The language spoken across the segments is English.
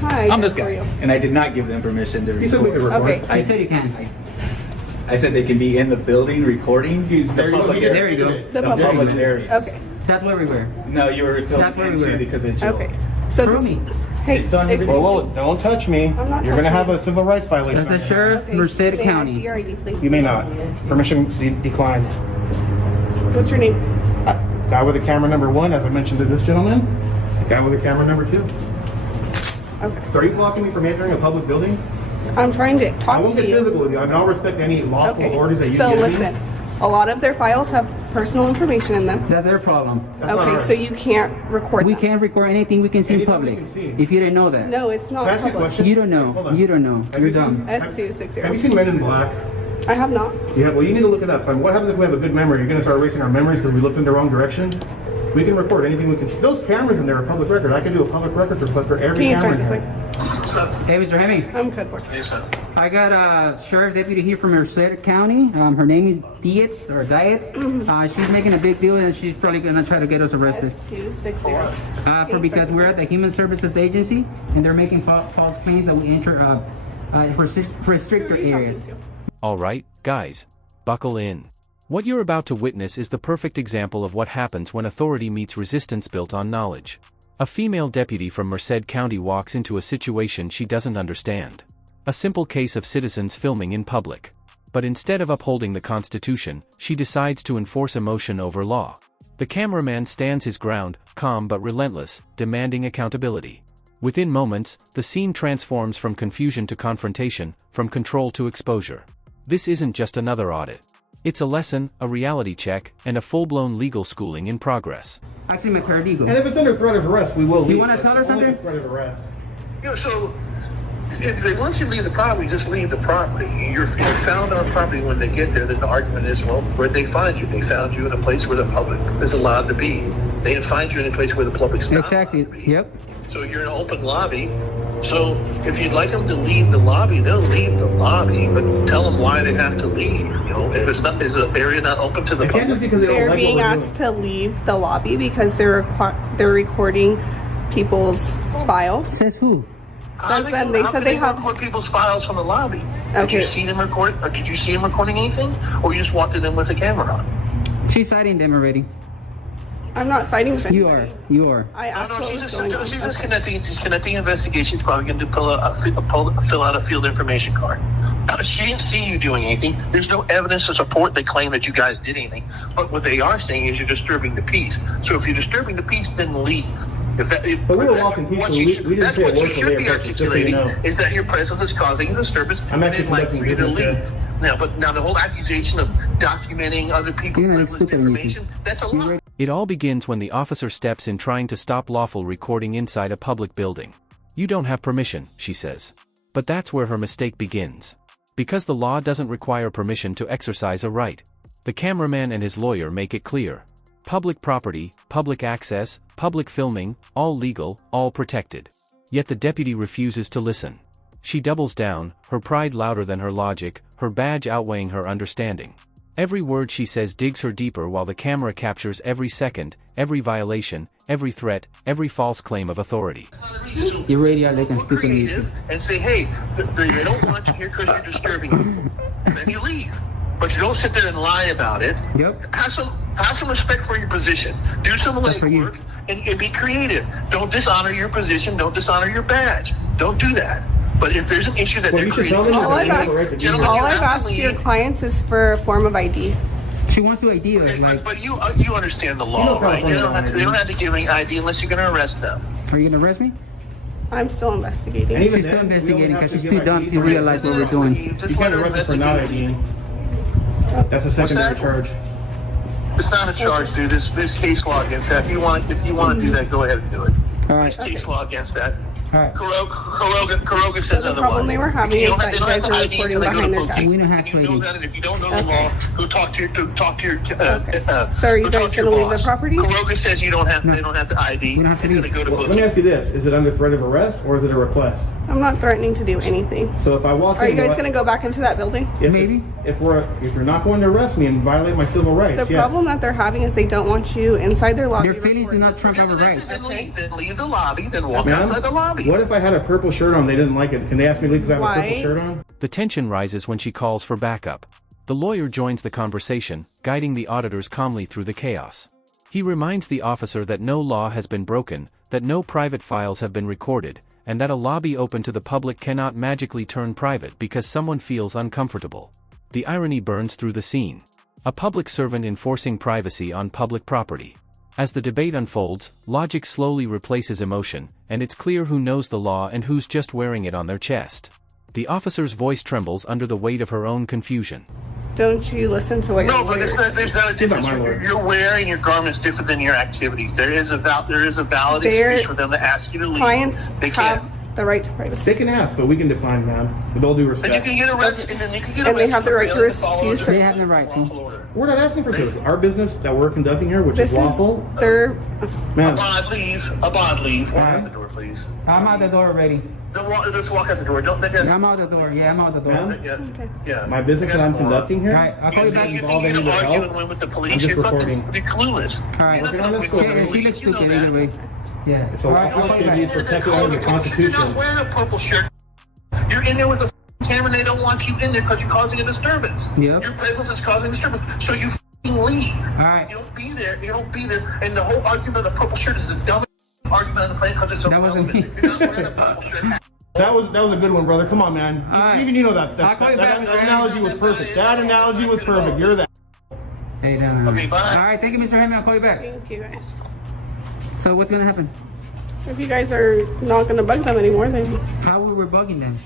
Hi. I'm this how are guy, you? and I did not give them permission to You said we could record. record. Okay. You said you can. I said they can be in the building recording the public There area. you go. The The public. public areas. Okay. That's where we were. No, you were That's filmed where we into were. the conventional. Okay. So Prove this, me. hey, It's on your excuse video. Whoa, don't touch me. I'm not You're gonna touching have you. a civil rights violation. That's the sheriff, Okay. Merced May I see County. your ID, please? You may not. Permission declined. What's your name? Guy with the camera number 1, as I mentioned to this gentleman. Guy with the camera number 2. Okay. So are you blocking me from entering a public building? I'm trying to I talk won't to get you. physical with you. I mean, I'll respect any lawful Okay. orders that you So give listen, me. a lot of their files have personal information in them. That's their problem. That's not Okay, ours. so you can't record We them. can't record anything we can see in Anything we public. can see. If you didn't know that. No, it's not Can I ask you a public. question? You don't Hold know. on. You don't know. Have You're you seen- dumb. S260. Have you seen Men in Black? I have not. Yeah, well, you need to look it up. So what happens if we have a good memory? You're going to start erasing our memories because we looked in the wrong direction? We can record anything we can. Those cameras in there are public record. I can do a public records request for every Can you camera. start in this there. way? Hey, Mr. Hemming. I'm good for I got a sheriff deputy here from Merced County. Her name is Dietz or Dietz. She's making a big deal and she's probably gonna try to get us arrested. S260. Because we're at the Human Services Agency and they're making false claims that we enter for stricter areas. All right, guys, buckle in. What you're about to witness is the perfect example of what happens when authority meets resistance built on knowledge. A female deputy from Merced County walks into a situation she doesn't understand. A simple case of citizens filming in public. But instead of upholding the Constitution, she decides to enforce emotion over law. The cameraman stands his ground, calm but relentless, demanding accountability. Within moments, the scene transforms from confusion to confrontation, from control to exposure. This isn't just another audit. It's a lesson, a reality check, and a full-blown legal schooling in progress. Actually, my paralegal. And if it's under threat of arrest, we will leave. You want to tell her Only something? if Threat of arrest. So if they want you to leave the property, just leave the property. You're found on property when they get there. Then the argument is, well, where'd they find you? They found you in a place where the public is allowed to be. They didn't find you in a place where the public's not Exactly. allowed to be. Yep. So you're in an open lobby. So if you'd like them to leave the lobby, they'll leave the lobby, but tell them why they have to leave. You know, if it's not, is the area not open to the It can't just public? because they don't They're like being what we're asked doing. to leave the lobby because they're recording people's files. Says who? How Says them. They how said can they have. record people's files from the lobby. Did Okay. you see them record, or did you see them recording anything, or you just walked in them with a camera on? She's citing them already. I'm not citing them. You are. You are. I No, asked no, what she's was just, going on. she's just Okay. connecting. She's connecting investigation. She's probably going to fill out a field information card. She didn't see you doing anything. There's no evidence to support the claim that you guys did anything. But what they are saying is you're disturbing the peace. So if you're disturbing the peace, then leave. But we were walking what peacefully. you We didn't that's say a what you word for should their be purpose, just so you articulating know. is that your presence is causing a disturbance. I'm and actually they'd like for conducting you to business leave. Now, but now the whole accusation of documenting other people's You're not privileged stupid, information, that's a You lie. ready? It all begins when the officer steps in trying to stop lawful recording inside a public building. You don't have permission, she says. But that's where her mistake begins. Because the law doesn't require permission to exercise a right. The cameraman and his lawyer make it clear. Public property, public access, public filming, all legal, all protected. Yet the deputy refuses to listen. She doubles down, her pride louder than her logic, her badge outweighing her understanding. Every word she says digs her deeper while the camera captures every second, every violation, every threat, every false claim of authority. You really are looking stupid. Creative and say, hey, they don't want you here because you're disturbing them. And then you leave. But you don't sit there and lie about it. Yep. Have some respect for your position. Do some That's for you. legwork and be creative. Don't dishonor your position. Don't dishonor your badge. Don't do that. But if there's an issue that Well, they're you should creating, tell them All that I've they have asked- a right to be Gentlemen, here. All you I've have to asked your leave. clients is for a form of ID. She wants to ID us, Okay, like, but you understand the law, right? They don't have to give any ID unless you're going to arrest them. are you gonna arrest me? I'm still investigating. And even She's still then, we investigating only have because to she's give too dumb ID to for- realize what we're doing. You Just let can't her arrest us for not investigate. IDing. That's a secondary that? charge. It's not a charge, dude. There's case law against that. If you want to do that, go ahead and do it. All right. There's case law against that. All right. Kuroga says the otherwise. problem they were having They is don't that they don't you have guys to are ID until they recording go to behind their Pokey. We don't have And to you know ID. that, and if you don't know the Okay. law, go talk to your Okay. So are you go guys talk to your gonna leave the boss. property? Kuroga says you don't have they don't have to ID. We don't have to until leave. they go to Well, let me Pokey. ask you this. Is it under threat of arrest or is it a request? I'm not threatening to do anything. So if I walk in... Are you guys what- going to go back into that building? If Maybe. If you're not going to arrest me and violate my civil rights, The yes. problem that they're having is they don't want you inside their lobby. Their feelings do recording. not trump our rights. Then leave the lobby. Then walk Ma'am? outside the lobby. copy. What if I had a purple shirt on, they didn't like it? Can they ask me to leave because I have a Why? purple shirt on? The tension rises when she calls for backup. The lawyer joins the conversation, guiding the auditors calmly through the chaos. He reminds the officer that no law has been broken, that no private files have been recorded, and that a lobby open to the public cannot magically turn private because someone feels uncomfortable. The irony burns through the scene. A public servant enforcing privacy on public property. As the debate unfolds, logic slowly replaces emotion, and it's clear who knows the law and who's just wearing it on their chest. The officer's voice trembles under the weight of her own confusion. Don't you listen to what No, your but lawyers there's not a difference. my lawyer. You're wearing your garments different than your activities. There is a valid Their excuse for them to ask you to leave. clients They can't. have the right to privacy. They can ask, but we can decline, man. With all due And you respect. can get arrested, and then you can get And they arrested have the for right to failing follow refuse the They have the right to. lawful order. We're not asking for service. Our business that we're conducting here, which This is is lawful, their. man. A bond leave. A bond leave. Walk Alright. out the door, please. I'm out the door already. Just walk out the door. Don't. I'm out the door. Yeah, I'm out the door. Ma'am? Yeah. My business that I'm conducting here. Alright, I'll call you back. You Involve think any you're of the arguing help? when with the I'm police? just You're recording. fucking clueless. Alright. You're Working on this not for- She looks stupid either way. Yeah. It's a Alright, lawful I'll call you activity back. protected under the You're Constitution. not wearing a purple shirt. You're in there with a camera, and they don't want you in there because you're causing a disturbance. Yep. Your presence is causing disturbance, so you f***ing leave. Alright. You don't be there. You don't be there. And the whole argument of the purple shirt is the dumbest argument on the planet because it's That wasn't irrelevant. me. You're not wearing a purple shirt. That was a good one, brother. Come on, man. right. Even you know that I'll stuff. call you back, That Mr. analogy was perfect. That analogy was perfect. You're that. Hey, down. Okay, bye. Alright, thank you, Mr. Hammond. I'll call you back. Thank you guys. So what's gonna happen? If you guys are not going to bug them anymore, then How we were bugging them?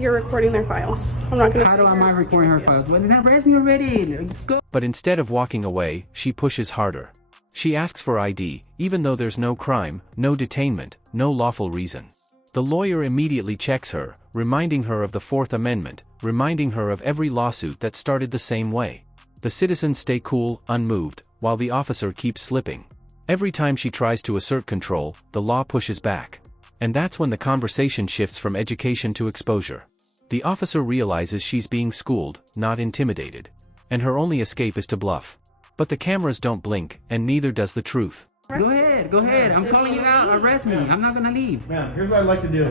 you're recording their files. I'm not going to. How do am I recording her files? Well, then arrest me already. Let's go. But instead of walking away, she pushes harder. She asks for ID, even though there's no crime, no detainment, no lawful reason. The lawyer immediately checks her, reminding her of the Fourth Amendment, reminding her of every lawsuit that started the same way. The citizens stay cool, unmoved, while the officer keeps slipping. Every time she tries to assert control, the law pushes back. And that's when the conversation shifts from education to exposure. The officer realizes she's being schooled, not intimidated. And her only escape is to bluff. But the cameras don't blink, and neither does the truth. Go ahead. Go ahead. I'm calling you out. Arrest me. I'm not gonna leave. Man, here's what I'd like to do.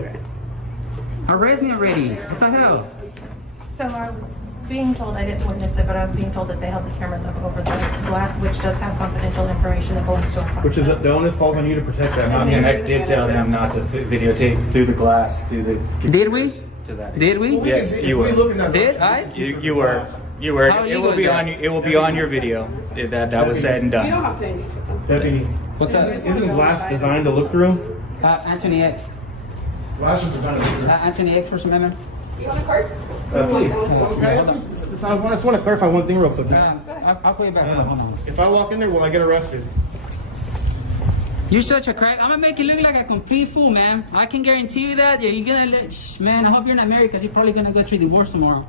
Arrest me already. What the hell? So I was being told, I didn't witness it, but I was being told that they held the cameras up over the glass, which does have confidential information that belongs to our Which is client. the onus falls on you to protect that. Not me. And I did tell them not to videotape through the glass, through the. Did we? To that. Did we? Yes, you were. Did I? You were. You were. How It will illegal be is on. that? It will be on your video. That was said and You don't done. have to engage with them. Deputy, What's up? isn't glass designed to look through? Anthony X. Glass is designed to look through. Anthony X, First Amendment. Please. Yeah, hold on. I just want to clarify one thing real quick. I'll call you back. Hold on. If I walk in there, will I get arrested? You're such a crack. I'm gonna make you look like a complete fool, man. I can guarantee you that. Yeah, you're gonna man, I hope you're not married because you're probably gonna go through divorce tomorrow.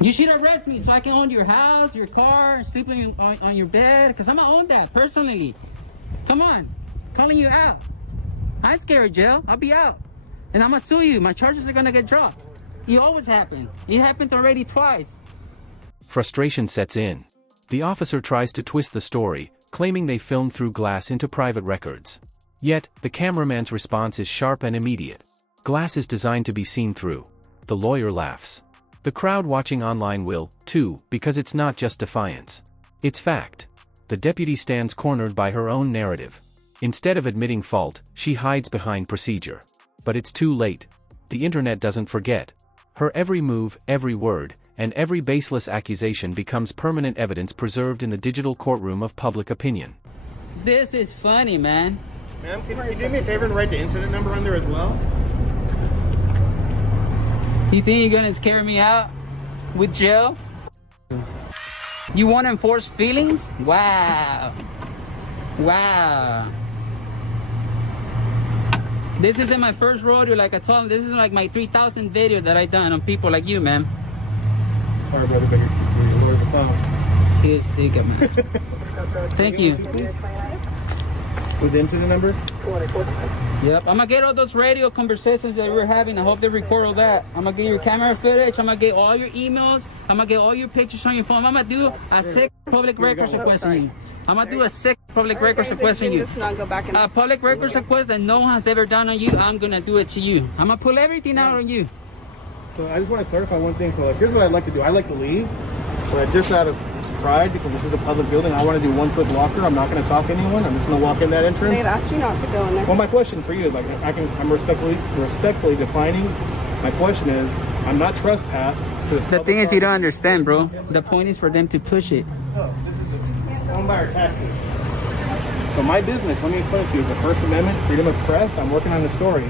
You should arrest me so I can own your house, your car, sleep on your bed, because I'm gonna own that personally. Come on. Calling you out. I ain't scared of jail. I'll be out. And I'm gonna sue you. My charges are gonna get dropped. It always happen. It happened already twice. Frustration sets in. The officer tries to twist the story, claiming they filmed through glass into private records. Yet, the cameraman's response is sharp and immediate. Glass is designed to be seen through. The lawyer laughs. The crowd watching online will, too, because it's not just defiance. It's fact. The deputy stands cornered by her own narrative. Instead of admitting fault, she hides behind procedure. But it's too late. The internet doesn't forget. Her every move, every word, and every baseless accusation becomes permanent evidence preserved in the digital courtroom of public opinion. This is funny, man. Ma'am, can you do me a favor and write the incident number on there as well? You think you're gonna scare me out with jail? You want to enforce feelings? Wow. Wow. This isn't my first rodeo, like I told him. This is like my 3,000 video that I done on people like you, man. Sorry, brother, but your lawyer's a clown. He's sick, man. Thank you. With the incident number? Yep, I'm gonna get all those radio conversations that we're having. I hope they record all that. I'm gonna get your camera footage. I'm gonna get all your emails. I'm gonna get all your pictures on your phone. I'm gonna do a sick public records request on you. I'm gonna do a sick public records request on you. Just not go back in. A public records request that no one has ever done on you, I'm gonna do it to you. I'm gonna pull everything out on you. So I just want to clarify one thing. So like, here's what I'd like to do. I like to leave, but just out of pride, because this is a public building, I want to do one quick walkthrough. I'm not going to talk to anyone. I'm just going to walk in that entrance. They've asked you not to go in there. Well, my question for you is like, I'm respectfully defining. My question is, I'm not trespassed. The thing is, you don't understand, bro. The point is for them to push it. Oh, this is owned by our taxes. So my business, let me explain to you, is the First Amendment, freedom of press. I'm working on the story.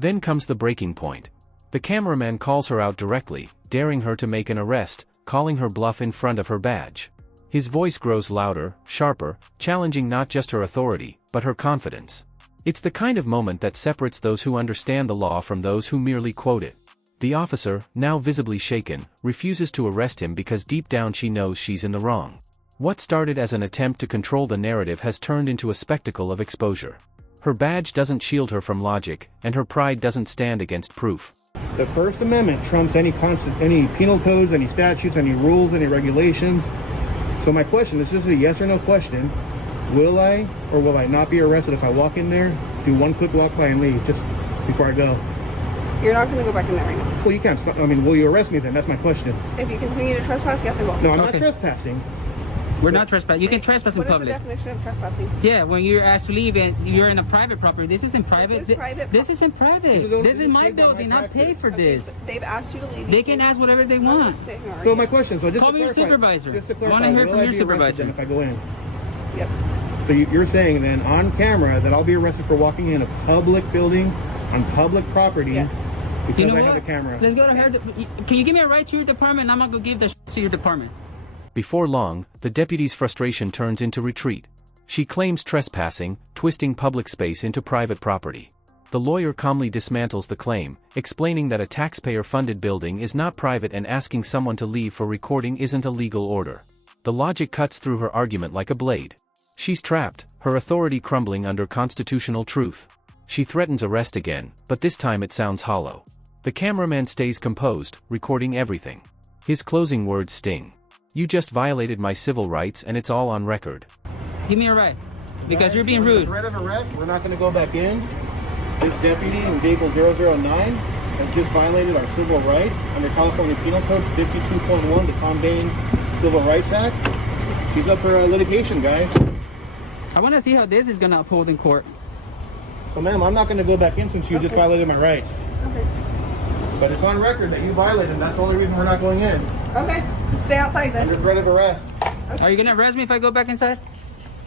Then comes the breaking point. The cameraman calls her out directly, daring her to make an arrest, calling her bluff in front of her badge. His voice grows louder, sharper, challenging not just her authority, but her confidence. It's the kind of moment that separates those who understand the law from those who merely quote it. The officer, now visibly shaken, refuses to arrest him because deep down she knows she's in the wrong. What started as an attempt to control the narrative has turned into a spectacle of exposure. Her badge doesn't shield her from logic, and her pride doesn't stand against proof. The First Amendment trumps any penal codes, any statutes, any rules, any regulations. So my question, this is a yes or no question. Will I or will I not be arrested if I walk in there, do one quick walk by and leave just before I go? You're not going to go back in there right now. Well, you can't. I mean, will you arrest me then? That's my question. If you continue to trespass, yes, I will. No, I'm not Okay. trespassing. We're not trespassing. You can trespass in What is the public. definition of trespassing? Yeah, when you're asked to leave and you're in a private property. This isn't private. This is private This isn't private. This is my building. I paid for this. They've asked you to leave. They can ask whatever they want. So my question, so just Call to me your clarify, supervisor. just to I wanna clarify, hear will from I your be arrested supervisor. then if I go in? Yep. So you're saying then on camera that I'll be arrested for walking in a public building on public property Yes. because You know I what? have a camera. Let's go to her. Can you give me a ride to your department? I'm gonna go give the to your department. Before long, the deputy's frustration turns into retreat. She claims trespassing, twisting public space into private property. The lawyer calmly dismantles the claim, explaining that a taxpayer-funded building is not private and asking someone to leave for recording isn't a legal order. The logic cuts through her argument like a blade. She's trapped, her authority crumbling under constitutional truth. She threatens arrest again, but this time it sounds hollow. The cameraman stays composed, recording everything. His closing words sting. You just violated my civil rights and it's all on record. Give me a ride, because you're being Under rude. threat of arrest, we're not going to go back in. This deputy in vehicle 009 has just violated our civil rights under California Penal Code 52.1, the Tom Bain Civil Rights Act. She's up for litigation, guys. I want to see how this is gonna uphold in court. So, ma'am, I'm not going to go back in since you just violated my rights. Okay. But it's on record that you violated them. That's the only reason we're not going in. Okay. Stay outside then. Under threat of arrest. Are you gonna arrest me if I go back inside?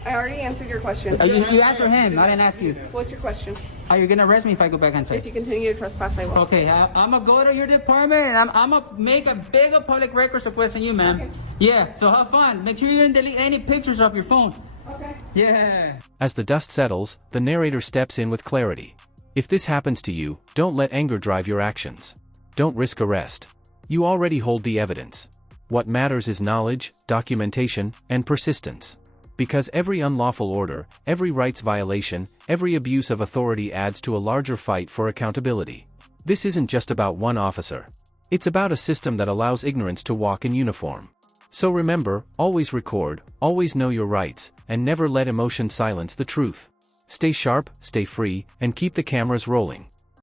I already answered your question. You answer him. I didn't ask you. What's your question? Are you gonna arrest me if I go back inside? If you continue to trespass, I will. Okay, I'm gonna go to your department and I'm gonna make a big public records request on you, ma'am. Okay. Yeah, so have fun. Make sure you didn't delete any pictures off your phone. Okay. Yeah. As the dust settles, the narrator steps in with clarity. If this happens to you, don't let anger drive your actions. Don't risk arrest. You already hold the evidence. What matters is knowledge, documentation, and persistence. Because every unlawful order, every rights violation, every abuse of authority adds to a larger fight for accountability. This isn't just about one officer. It's about a system that allows ignorance to walk in uniform. So remember, always record, always know your rights, and never let emotion silence the truth. Stay sharp, stay free, and keep the cameras rolling.